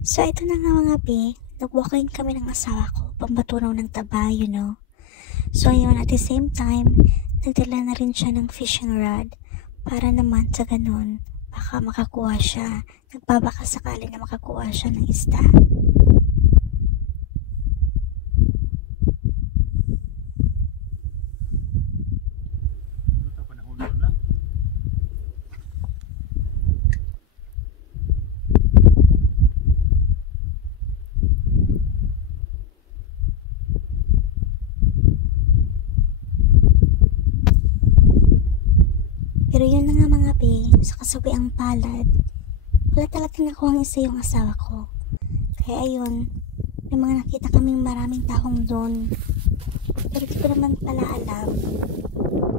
So, ito na nga mga be, nag-walking kami ng asawa ko, pambatunaw ng taba, you know. So, yun, at the same time, nagdala na rin siya ng fishing rod para naman sa ganun, baka makakuha siya. Nagbabaka sakali na makakuha siya ng isda. Pero yun na nga mga be, sa kasawiang palad, wala talagang nakuha ang isa yung asawa ko. Kaya ayun, may mga nakita kaming maraming tahong doon. Pero di ko naman pala alam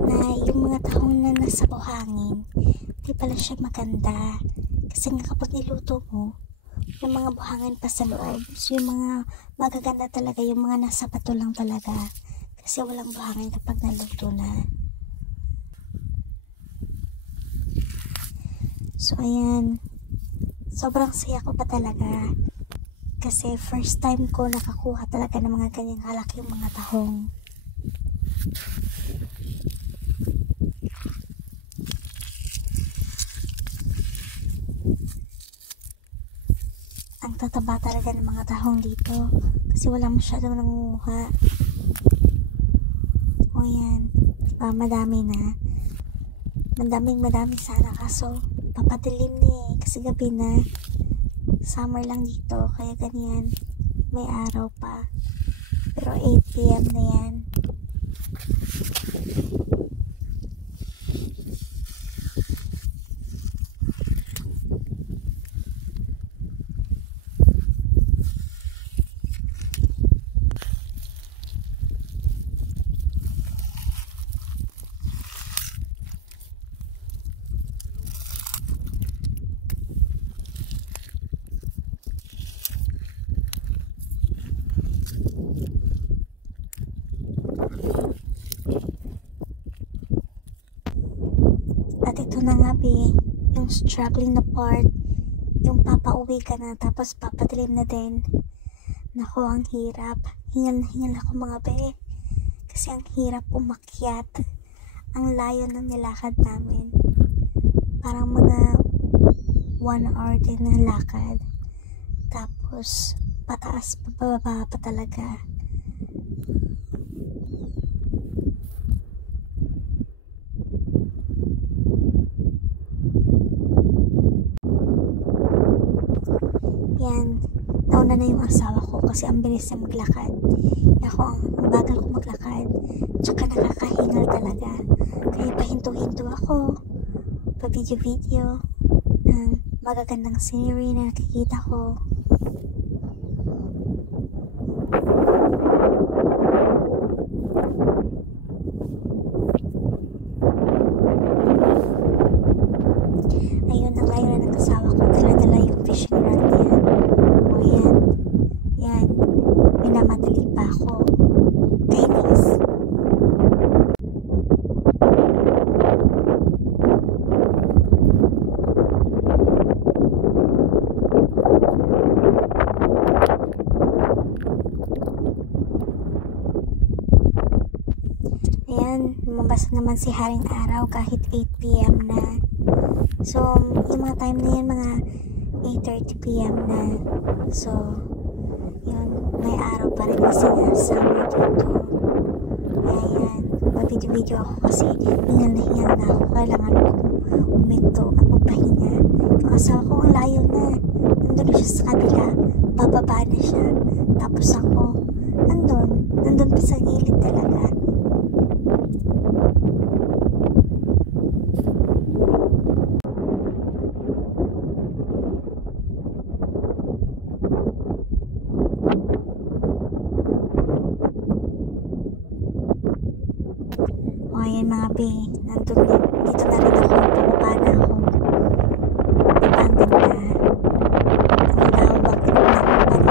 na yung mga tahong na nasa buhangin, di pala siya maganda. Kasi nga kapag niluto mo, yung mga buhangin pa sa loob. So yung mga magaganda talaga, yung mga nasa bato lang talaga. Kasi walang buhangin kapag naluto na. So ayan, sobrang saya ko pa talaga. Kasi first time ko nakakuha talaga ng mga ganyang kalaking mga tahong. Ang tataba talaga ng mga tahong dito. Kasi wala masyadong nangunguha. O yan, madami na. Madami sana kaso papadilim na kasi gabi na. Summer lang dito kaya ganyan, may araw pa. Pero 8 PM na yan. At ito na nga be, yung struggling na part, yung papauwi ka na tapos papadilim na din. Naku, ang hirap. Hingal na hingal ako mga be. Kasi ang hirap umakyat. Ang layo ng nilakad namin. Parang mga 1 hour din na lakad. Tapos pataas pababa pa talaga. Yan, nauna na yung asawa ko kasi ang bilis niya maglakad. Ako ang bagal ko maglakad, tsaka nakakahingal talaga. Kaya pahinto-hinto ako, pa-video-video ng magagandang scenery na nakikita ko. Ayun, ang layo na ng asawa ko, dala-dala yung fishing rod niya. O yan, yan, minamadali pa ako. Kainis. Ayan, lumabas naman si Haring Araw kahit 8 PM na. So, yung mga time na yan, mga 8:30 PM na. So, yun, may araw pa rin kasi na summer dito. Kaya yan, mag-video ako kasi hingal na ako. Kailangan kong uminto at magpahinga. Yung asawa ko, ang layo na. Nandun na siya sa kabila. Bababa na siya. Tapos ako, nandun pa sa gilid talaga. O ayan mga be, dito na rin ako, pababa na ako. Diba ang ganda? Ang lawak ng panahon.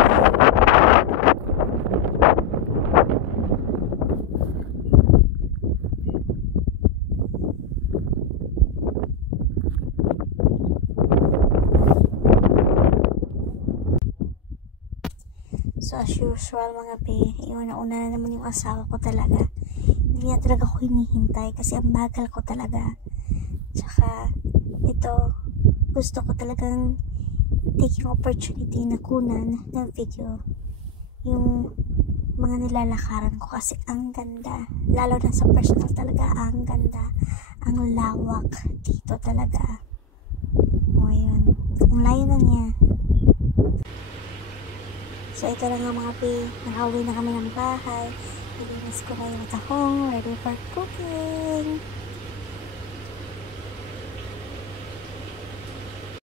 So as usual mga be, yun, nauna na naman yung asawa ko talaga. Hindi niya talaga ako hinihintay kasi ang bagal ko talaga. Tsaka ito, gusto ko talagang taking opportunity na kunan ng video yung mga nilalakaran ko kasi ang ganda, lalo na sa personal talaga, ang ganda, ang lawak dito talaga. O yun, ang layo na niya. So ito na nga mga be, nakauwi na kami ng bahay, nilinis ko na yung tahong, ready for cooking.